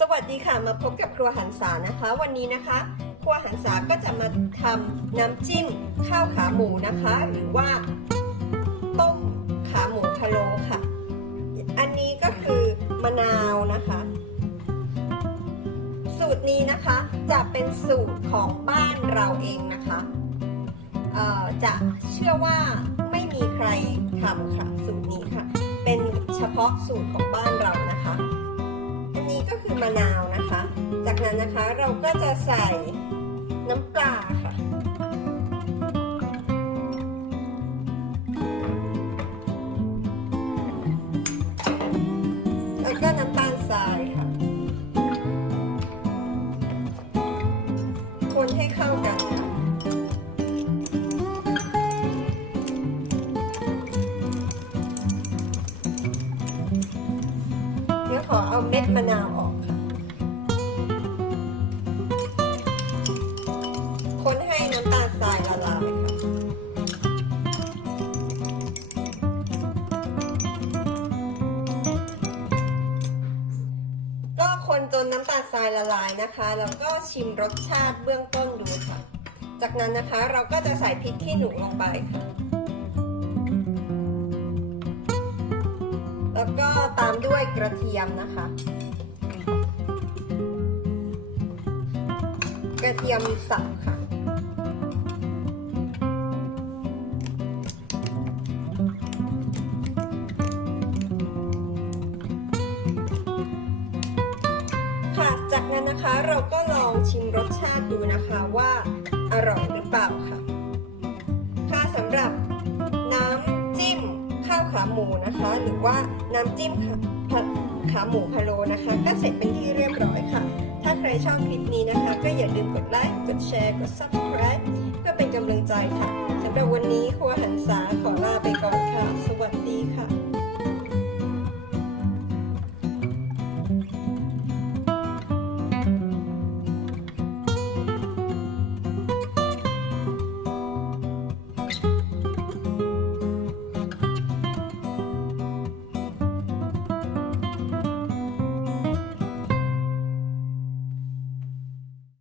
สวัสดีค่ะมาพบกับครัวหันษานะคะ วันนี้นะคะ ครัวหันษาก็จะมาทำน้ำจิ้มข้าวขาหมูนะคะ หรือว่าต้มขาหมูพะโล้ค่ะ อันนี้ก็คือมะนาวนะคะ สูตรนี้นะคะจะเป็นสูตรของบ้านเราเองนะคะจะเชื่อว่าไม่มีใครทำค่ะสูตรนี้ค่ะ เป็นเฉพาะสูตรของบ้านเรานะ นั้นะคะ เราก็จะใส่น้ำปลาค่ะแล้วก็น้ำตาลทรายค่ะ คนให้เข้ากันค่ะเดี๋ยวขอเอาเม็ดมะนาวออกายละลายนะคะแล้วก็ชิมรสชาติเบื้องต้นดูค่ะ จากนั้นนะคะเราก็จะใส่พริกขี้หนูลงไปค่ะ แล้วก็ตามด้วยกระเทียมนะคะ กระเทียมสับค่ะ ค่ะ จากนั้นนะคะเราก็ลองชิมรสชาติดูนะคะว่าอร่อยหรือเปล่าค่ะ ค่ะสำหรับน้ำจิ้มข้าวขาหมูนะคะ หรือว่าน้ำจิ้มขาขาหมูพะโลนะคะ ก็เสร็จเป็นที่เรียบร้อยค่ะ ถ้าใครชอบคลิปนี้นะคะ ก็อย่าลืมกดไลค์กดแชร์กด subscribe เพื่อเป็นกำลังใจค่ะสำหรับวันนี้ครัวหันษาขอลาไป